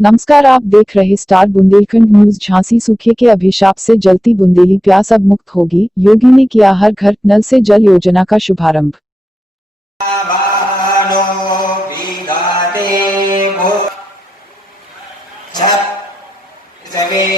नमस्कार, आप देख रहे स्टार बुंदेलखंड न्यूज। झांसी सूखे के अभिशाप से जलती बुंदेली प्यास अब मुक्त होगी। योगी ने किया हर घर नल से जल योजना का शुभारंभ।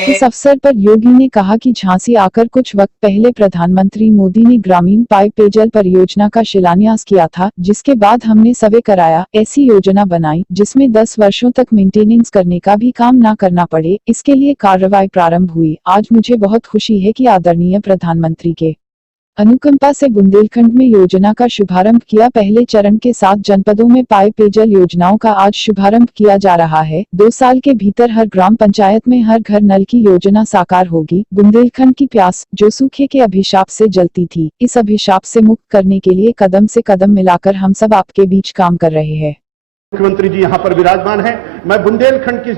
इस अवसर पर योगी ने कहा कि झांसी आकर कुछ वक्त पहले प्रधानमंत्री मोदी ने ग्रामीण पाइप पेयजल परियोजना का शिलान्यास किया था, जिसके बाद हमने सर्वे कराया, ऐसी योजना बनाई जिसमें 10 वर्षों तक मेंटेनेंस करने का भी काम ना करना पड़े। इसके लिए कार्रवाई प्रारंभ हुई। आज मुझे बहुत खुशी है कि आदरणीय प्रधानमंत्री के अनुकंपा से बुंदेलखंड में योजना का शुभारंभ किया। पहले चरण के 7 जनपदों में पाइप पेयजल योजनाओं का आज शुभारंभ किया जा रहा है। 2 साल के भीतर हर ग्राम पंचायत में हर घर नल की योजना साकार होगी। बुंदेलखंड की प्यास, जो सूखे के अभिशाप से जलती थी, इस अभिशाप से मुक्त करने के लिए कदम से कदम मिलाकर हम सब आपके बीच काम कर रहे हैं। मुख्यमंत्री जी यहाँ पर विराजमान हैं। मैं बुंदेलखंड की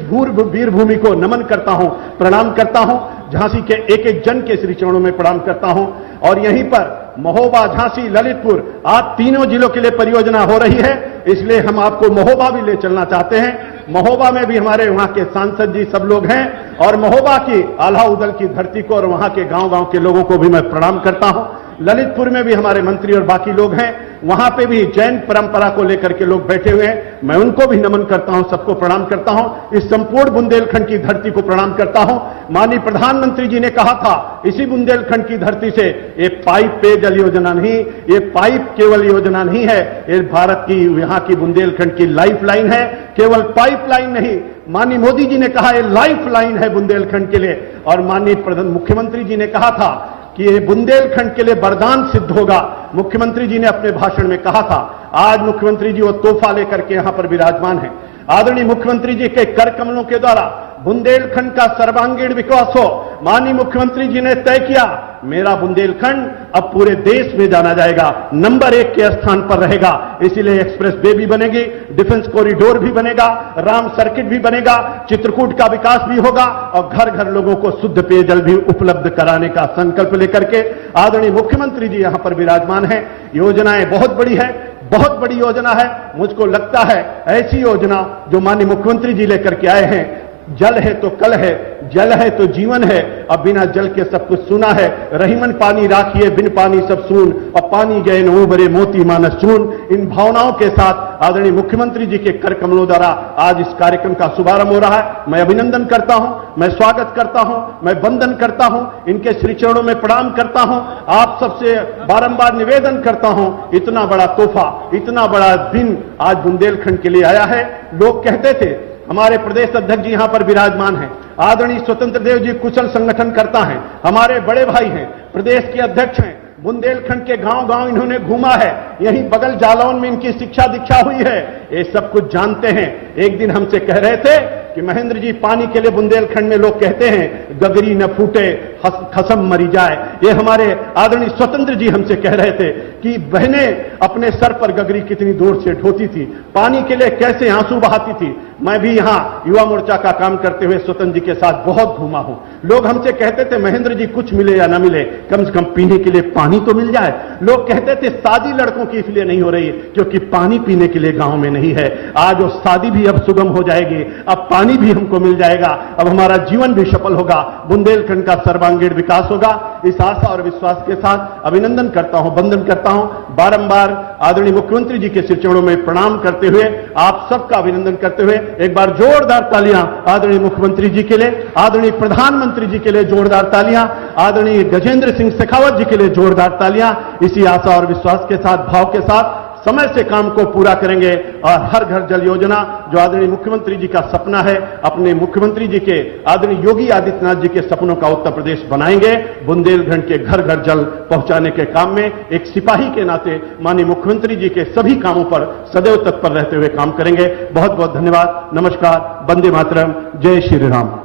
वीर भूमि को नमन करता हूँ, प्रणाम करता हूँ। झांसी के एक एक जन के श्री चरणों में प्रणाम करता हूँ। और यहीं पर महोबा, झांसी, ललितपुर, आज तीनों जिलों के लिए परियोजना हो रही है, इसलिए हम आपको महोबा भी ले चलना चाहते हैं। महोबा में भी हमारे वहां के सांसद जी सब लोग हैं और महोबा की आल्हा उदल की धरती को और वहां के गांव-गांव के लोगों को भी मैं प्रणाम करता हूं। ललितपुर में भी हमारे मंत्री और बाकी लोग हैं, वहां पे भी जैन परंपरा को लेकर के लोग बैठे हुए हैं। मैं उनको भी नमन करता हूं, सबको प्रणाम करता हूं। इस संपूर्ण बुंदेलखंड की धरती को प्रणाम करता हूं। माननीय प्रधानमंत्री जी ने कहा था, इसी बुंदेलखंड की धरती से ये पाइप पेयजल योजना नहीं, ये पाइप केवल योजना नहीं है, ये भारत की, यहाँ की बुंदेलखंड की लाइफ लाइन है। केवल पाइप लाइन नहीं, माननीय मोदी जी ने कहा ये लाइफ लाइन है बुंदेलखंड के लिए। और माननीय मुख्यमंत्री जी ने कहा था कि ये बुंदेलखंड के लिए वरदान सिद्ध होगा। मुख्यमंत्री जी ने अपने भाषण में कहा था। आज मुख्यमंत्री जी वो तोहफा लेकर के यहां पर विराजमान हैं। आदरणीय मुख्यमंत्री जी के कर कमलों के द्वारा बुंदेलखंड का सर्वांगीण विकास हो। माननीय मुख्यमंत्री जी ने तय किया, मेरा बुंदेलखंड अब पूरे देश में जाना जाएगा, नंबर 1 के स्थान पर रहेगा। इसीलिए एक्सप्रेस वे भी बनेगी, डिफेंस कॉरिडोर भी बनेगा, राम सर्किट भी बनेगा, चित्रकूट का विकास भी होगा और घर घर लोगों को शुद्ध पेयजल भी उपलब्ध कराने का संकल्प लेकर के आदरणीय मुख्यमंत्री जी यहां पर विराजमान हैं। योजनाएं बहुत बड़ी है, बहुत बड़ी योजना है। मुझको लगता है ऐसी योजना जो माननीय मुख्यमंत्री जी लेकर के आए हैं, जल है तो कल है, जल है तो जीवन है, अब बिना जल के सब कुछ सुना है। रहीमन पानी राखिए, बिन पानी सब सून, और पानी गए न उबरे मोती मानस चून। इन भावनाओं के साथ आदरणीय मुख्यमंत्री जी के कर कमलों द्वारा आज इस कार्यक्रम का शुभारंभ हो रहा है। मैं अभिनंदन करता हूं, मैं स्वागत करता हूं, मैं वंदन करता हूं, इनके श्री चरणों में प्रणाम करता हूं। आप सबसे बारंबार निवेदन करता हूं, इतना बड़ा तोहफा, इतना बड़ा दिन आज बुंदेलखंड के लिए आया है। लोग कहते थे, हमारे प्रदेश अध्यक्ष जी यहां पर विराजमान हैं, आदरणीय स्वतंत्र देव जी कुशल संगठन करता हैं, हमारे बड़े भाई हैं, प्रदेश के अध्यक्ष हैं। बुंदेलखंड के गांव-गांव इन्होंने घूमा है, यहीं बगल जालौन में इनकी शिक्षा दीक्षा हुई है, ये सब कुछ जानते हैं। एक दिन हमसे कह रहे थे कि महेंद्र जी, पानी के लिए बुंदेलखंड में लोग कहते हैं गगरी न फूटे खसम मरी जाए। ये हमारे आदरणीय स्वतंत्र जी हमसे कह रहे थे कि बहनें अपने सर पर गगरी कितनी दूर से ढोती थी, पानी के लिए कैसे आंसू बहाती थी। मैं भी यहां युवा मोर्चा का काम करते हुए स्वतंत्र जी के साथ बहुत घूमा हूं। लोग हमसे कहते थे, महेंद्र जी कुछ मिले या ना मिले, कम से कम पीने के लिए पानी तो मिल जाए। लोग कहते थे शादी लड़कों की इसलिए नहीं हो रही क्योंकि पानी पीने के लिए गांव में नहीं है। आज वो शादी भी अब सुगम हो जाएगी, अब पानी भी हमको मिल जाएगा, अब हमारा जीवन भी सफल होगा, बुंदेलखंड का सर्वांगीण विकास होगा। इस आशा और विश्वास के साथ अभिनंदन करता हूं, वंदन करता हूं। बारंबार आदरणीय मुख्यमंत्री जी के श्री चरणों में प्रणाम करते हुए, आप सबका अभिनंदन करते हुए एक बार जोरदार तालियां आदरणीय मुख्यमंत्री जी के लिए, आदरणीय प्रधानमंत्री जी के लिए जोरदार तालियां, आदरणीय गजेंद्र सिंह शेखावत जी के लिए जोरदार तालियां। इसी आशा और विश्वास के साथ, भाव के साथ समय से काम को पूरा करेंगे और हर घर जल योजना जो आदरणीय मुख्यमंत्री जी का सपना है, अपने मुख्यमंत्री जी के आदरणीय योगी आदित्यनाथ जी के सपनों का उत्तर प्रदेश बनाएंगे। बुंदेलखंड के घर घर जल पहुंचाने के काम में एक सिपाही के नाते माननीय मुख्यमंत्री जी के सभी कामों पर सदैव तत्पर रहते हुए काम करेंगे। बहुत बहुत धन्यवाद। नमस्कार। वंदे मातरम। जय श्री राम।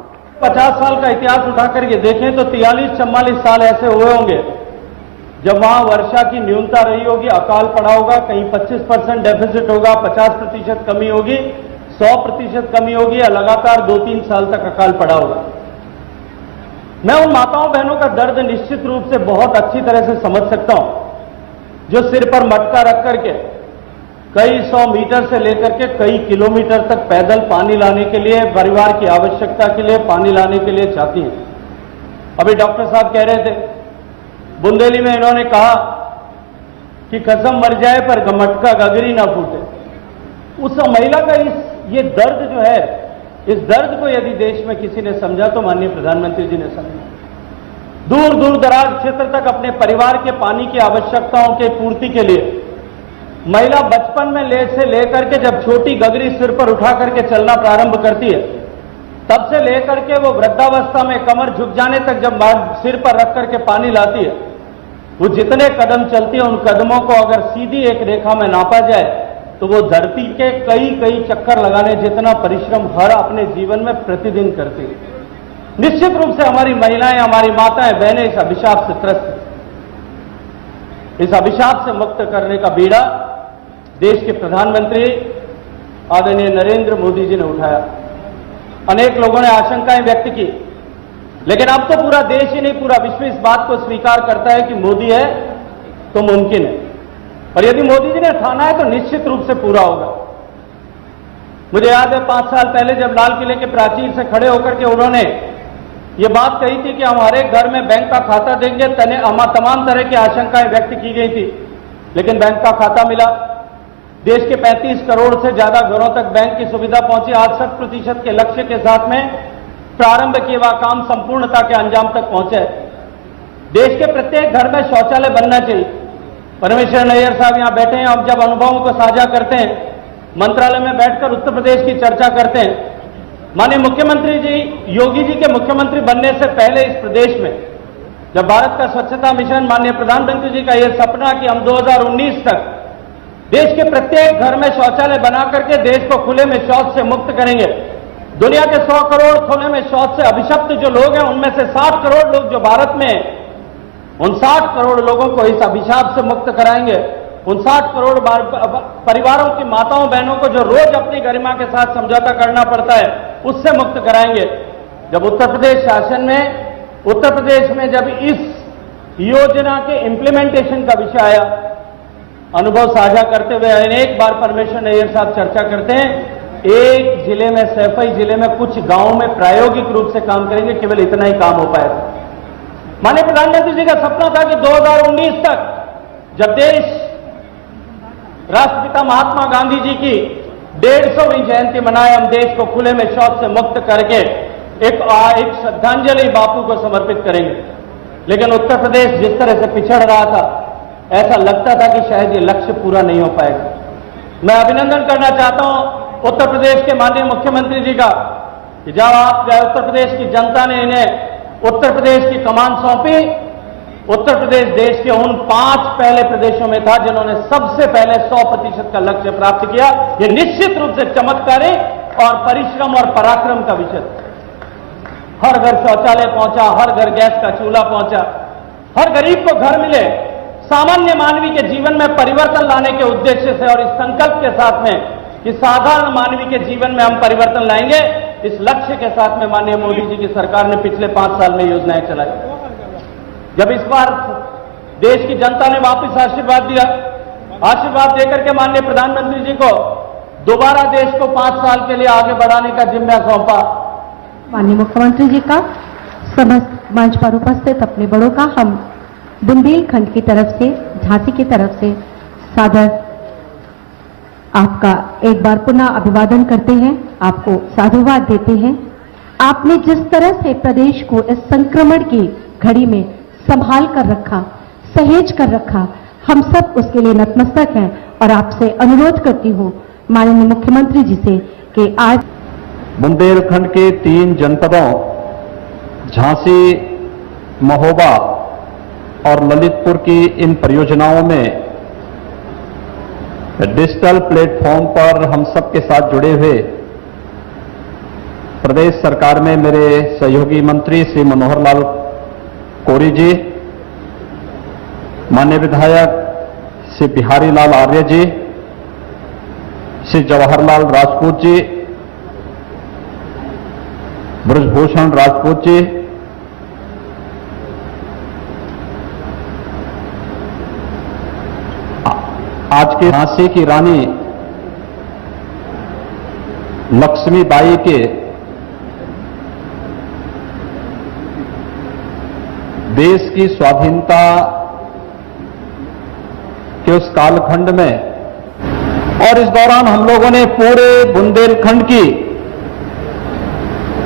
50 साल का इतिहास उठा करके देखें तो 43-44 साल ऐसे हुए होंगे जब वहां वर्षा की न्यूनता रही होगी, अकाल पड़ा होगा, कहीं 25% डेफिसिट होगा, 50% कमी होगी, 100% कमी होगी, या लगातार 2-3 साल तक अकाल पड़ा होगा। मैं उन माताओं बहनों का दर्द निश्चित रूप से बहुत अच्छी तरह से समझ सकता हूं जो सिर पर मटका रख करके कई 100 मीटर से लेकर के कई किलोमीटर तक पैदल पानी लाने के लिए, परिवार की आवश्यकता के लिए पानी लाने के लिए जाती हैं। अभी डॉक्टर साहब कह रहे थे, बुंदेली में इन्होंने कहा कि कसम मर जाए पर मटका गगरी ना फूटे। उस महिला का ये दर्द जो है, इस दर्द को यदि देश में किसी ने समझा तो माननीय प्रधानमंत्री जी ने समझा। दूर दूर दराज क्षेत्र तक अपने परिवार के पानी की आवश्यकताओं के पूर्ति के लिए महिला बचपन में से लेकर के जब छोटी गगरी सिर पर उठा करके चलना प्रारंभ करती है, तब से लेकर के वो वृद्धावस्था में कमर झुक जाने तक जब सिर पर रख करके पानी लाती है, वो जितने कदम चलती है उन कदमों को अगर सीधी एक रेखा में नापा जाए तो वो धरती के कई कई चक्कर लगाने जितना परिश्रम हर अपने जीवन में प्रतिदिन करती है। निश्चित रूप से हमारी महिलाएं, हमारी माताएं, बहनें इस अभिशाप से त्रस्त हैं। इस अभिशाप से मुक्त करने का बीड़ा देश के प्रधानमंत्री आदरणीय नरेंद्र मोदी जी ने उठाया। अनेक लोगों ने आशंकाएं व्यक्त की, लेकिन अब तो पूरा देश ही नहीं, पूरा विश्व इस बात को स्वीकार करता है कि मोदी है तो मुमकिन है, और यदि मोदी जी ने ठाना है तो निश्चित रूप से पूरा होगा। मुझे याद है 5 साल पहले जब लाल किले के प्राचीर से खड़े होकर के उन्होंने ये बात कही थी कि हम हर एक घर में बैंक का खाता देंगे, तमाम तरह की आशंकाएं व्यक्त की गई थी, लेकिन बैंक का खाता मिला। देश के 35 करोड़ से ज्यादा घरों तक बैंक की सुविधा पहुंची। 68% के लक्ष्य के साथ में प्रारंभ किए हुआ काम संपूर्णता के अंजाम तक पहुंचे। देश के प्रत्येक घर में शौचालय बनना चाहिए। परमेश्वर नैयर साहब यहां बैठे हैं, हम जब अनुभवों को साझा करते हैं, मंत्रालय में बैठकर उत्तर प्रदेश की चर्चा करते हैं, माननीय मुख्यमंत्री जी, योगी जी के मुख्यमंत्री बनने से पहले इस प्रदेश में जब भारत का स्वच्छता मिशन, माननीय प्रधानमंत्री जी का यह सपना कि हम 2019 तक देश के प्रत्येक घर में शौचालय बना करके देश को खुले में शौच से मुक्त करेंगे। दुनिया के 100 करोड़ खुले में शौच से अभिशप्त जो लोग हैं, उनमें से 60 करोड़ लोग जो भारत में हैं, उन 60 करोड़ लोगों को इस अभिशाप से मुक्त कराएंगे। उन 60 करोड़ परिवारों की माताओं बहनों को जो रोज अपनी गरिमा के साथ समझौता करना पड़ता है, उससे मुक्त कराएंगे। जब उत्तर प्रदेश शासन में, उत्तर प्रदेश में जब इस योजना के इंप्लीमेंटेशन का विषय आया, अनुभव साझा करते हुए अनेक बार परमेश्वर नैयर साहब चर्चा करते हैं। एक जिले में, सैफई जिले में कुछ गांवों में प्रायोगिक रूप से काम करेंगे, केवल इतना ही काम हो पाएगा। माननीय प्रधानमंत्री जी का सपना था कि 2019 तक जब देश राष्ट्रपिता महात्मा गांधी जी की 150वीं जयंती मनाए, हम देश को खुले में शौच से मुक्त करके एक श्रद्धांजलि बापू को समर्पित करेंगे। लेकिन उत्तर प्रदेश जिस तरह से पिछड़ रहा था, ऐसा लगता था कि शायद ये लक्ष्य पूरा नहीं हो पाएगा। मैं अभिनंदन करना चाहता हूं उत्तर प्रदेश के माननीय मुख्यमंत्री जी का कि जब उत्तर प्रदेश की जनता ने इन्हें उत्तर प्रदेश की कमान सौंपी, उत्तर प्रदेश देश के उन 5 पहले प्रदेशों में था जिन्होंने सबसे पहले 100% का लक्ष्य प्राप्त किया। यह निश्चित रूप से चमत्कारी और परिश्रम और पराक्रम का विषय। हर घर शौचालय पहुंचा, हर घर गैस का चूल्हा पहुंचा, हर गरीब को घर मिले। सामान्य मानवी के जीवन में परिवर्तन लाने के उद्देश्य से और इस संकल्प के साथ में कि साधारण मानवी के जीवन में हम परिवर्तन लाएंगे, इस लक्ष्य के साथ में माननीय मोदी जी की सरकार ने पिछले 5 साल में योजनाएं चलाई। जब इस बार देश की जनता ने वापस आशीर्वाद दिया, आशीर्वाद देकर के माननीय प्रधानमंत्री जी को दोबारा देश को 5 साल के लिए आगे बढ़ाने का जिम्मा सौंपा। माननीय मुख्यमंत्री जी का समस्त मंच पर उपस्थित अपने बड़ों का हम बुंदेलखंड की तरफ से, झांसी की तरफ से सादर आपका एक बार पुनः अभिवादन करते हैं, आपको साधुवाद देते हैं। आपने जिस तरह से प्रदेश को इस संक्रमण की घड़ी में संभाल कर रखा, सहेज कर रखा, हम सब उसके लिए नतमस्तक हैं और आपसे अनुरोध करती हूं माननीय मुख्यमंत्री जी से कि आज बुंदेलखंड के 3 जनपदों झांसी, महोबा और ललितपुर की इन परियोजनाओं में डिजिटल प्लेटफॉर्म पर हम सबके साथ जुड़े हुए प्रदेश सरकार में मेरे सहयोगी मंत्री श्री मनोहर लाल कोरी जी, माननीय विधायक श्री बिहारी लाल आर्य जी, श्री जवाहरलाल राजपूत जी, ब्रजभूषण राजपूत जी, आज के झांसी की रानी लक्ष्मीबाई के देश की स्वाधीनता के उस कालखंड में और इस दौरान हम लोगों ने पूरे बुंदेलखंड की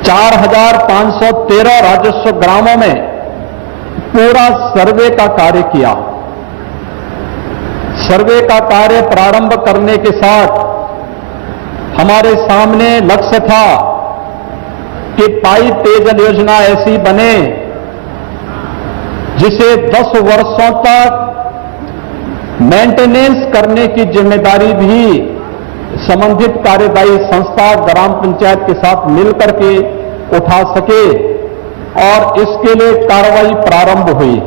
4,513 राजस्व ग्रामों में पूरा सर्वे का कार्य किया। सर्वे का कार्य प्रारंभ करने के साथ हमारे सामने लक्ष्य था कि पाइप पेयजल योजना ऐसी बने जिसे 10 वर्षों तक मेंटेनेंस करने की जिम्मेदारी भी संबंधित कार्यदायी संस्था ग्राम पंचायत के साथ मिलकर के उठा सके और इसके लिए कार्रवाई प्रारंभ हुई।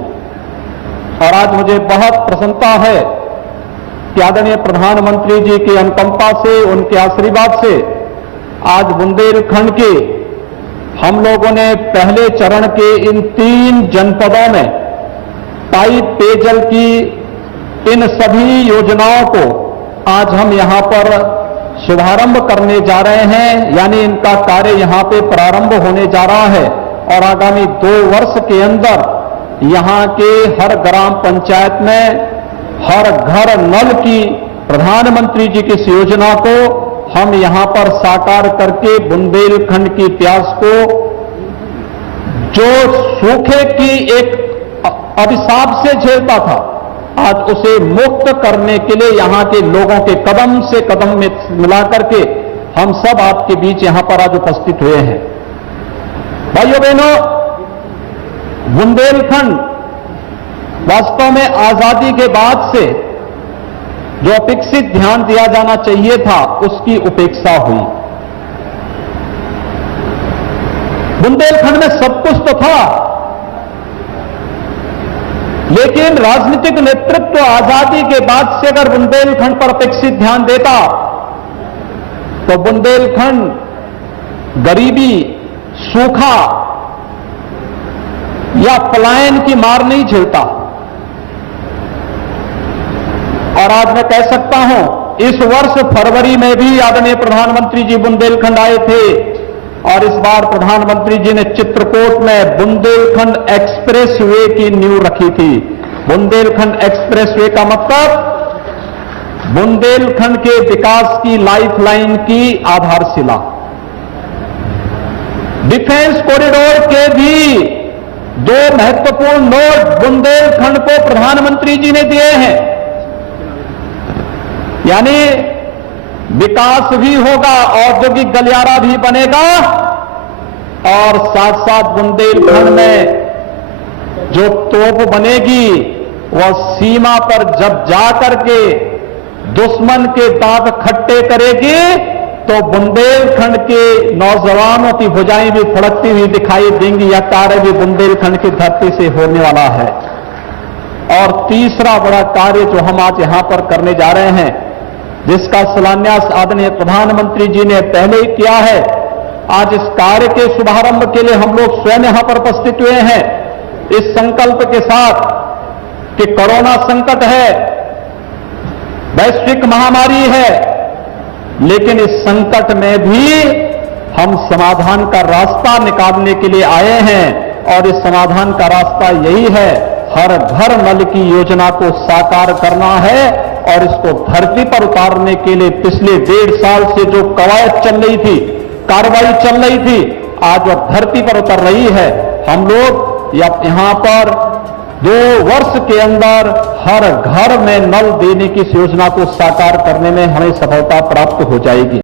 और आज मुझे बहुत प्रसन्नता है कि आदरणीय प्रधानमंत्री जी की अनुकंपा से, उनके आशीर्वाद से आज बुंदेलखंड के हम लोगों ने पहले चरण के इन 3 जनपदों में पाइप पेयजल की इन सभी योजनाओं को आज हम यहां पर शुभारंभ करने जा रहे हैं, यानी इनका कार्य यहां पे प्रारंभ होने जा रहा है। और आगामी 2 वर्ष के अंदर यहां के हर ग्राम पंचायत में हर घर नल की प्रधानमंत्री जी की इस योजना को हम यहां पर साकार करके बुंदेलखंड की प्यास को, जो सूखे की एक अभिशाप से झेलता था, आज उसे मुक्त करने के लिए यहां के लोगों के कदम से कदम में मिलाकर के हम सब आपके बीच यहां पर आज उपस्थित हुए हैं। भाइयों बहनों, बुंदेलखंड वास्तव में आजादी के बाद से जो अपेक्षित ध्यान दिया जाना चाहिए था, उसकी उपेक्षा हुई। बुंदेलखंड में सब कुछ तो था, लेकिन राजनीतिक नेतृत्व आजादी के बाद से अगर बुंदेलखंड पर अपेक्षित ध्यान देता तो बुंदेलखंड गरीबी, सूखा या पलायन की मार नहीं झेलता। और आज मैं कह सकता हूं, इस वर्ष फरवरी में भी आदरणीय प्रधानमंत्री जी बुंदेलखंड आए थे और इस बार प्रधानमंत्री जी ने चित्रकूट में बुंदेलखंड एक्सप्रेसवे की नींव रखी थी। बुंदेलखंड एक्सप्रेसवे का मतलब बुंदेलखंड के विकास की लाइफलाइन की आधारशिला। डिफेंस कॉरिडोर के भी 2 महत्वपूर्ण नोट बुंदेलखंड को प्रधानमंत्री जी ने दिए हैं, यानी विकास भी होगा, औद्योगिक गलियारा भी बनेगा और साथ साथ बुंदेलखंड में जो तोप बनेगी वह सीमा पर जब जाकर के दुश्मन के दांत खट्टे करेगी तो बुंदेलखंड के नौजवानों की भुजाएं भी फड़कती हुई दिखाई देंगी। यह कार्य भी बुंदेलखंड की धरती से होने वाला है। और तीसरा बड़ा कार्य जो हम आज यहां पर करने जा रहे हैं, जिसका शिलान्यास आदरणीय प्रधानमंत्री जी ने पहले ही किया है, आज इस कार्य के शुभारंभ के लिए हम लोग स्वयं यहां पर उपस्थित हुए हैं, इस संकल्प के साथ कि कोरोना संकट है, वैश्विक महामारी है, लेकिन इस संकट में भी हम समाधान का रास्ता निकालने के लिए आए हैं। और इस समाधान का रास्ता यही है, हर घर नल की योजना को साकार करना है और इसको धरती पर उतारने के लिए पिछले 1.5 साल से जो कवायद चल रही थी, कार्रवाई चल रही थी, आज वह धरती पर उतर रही है। हम लोग यहां पर 2 वर्ष के अंदर हर घर में नल देने की इस योजना को साकार करने में हमें सफलता प्राप्त हो जाएगी।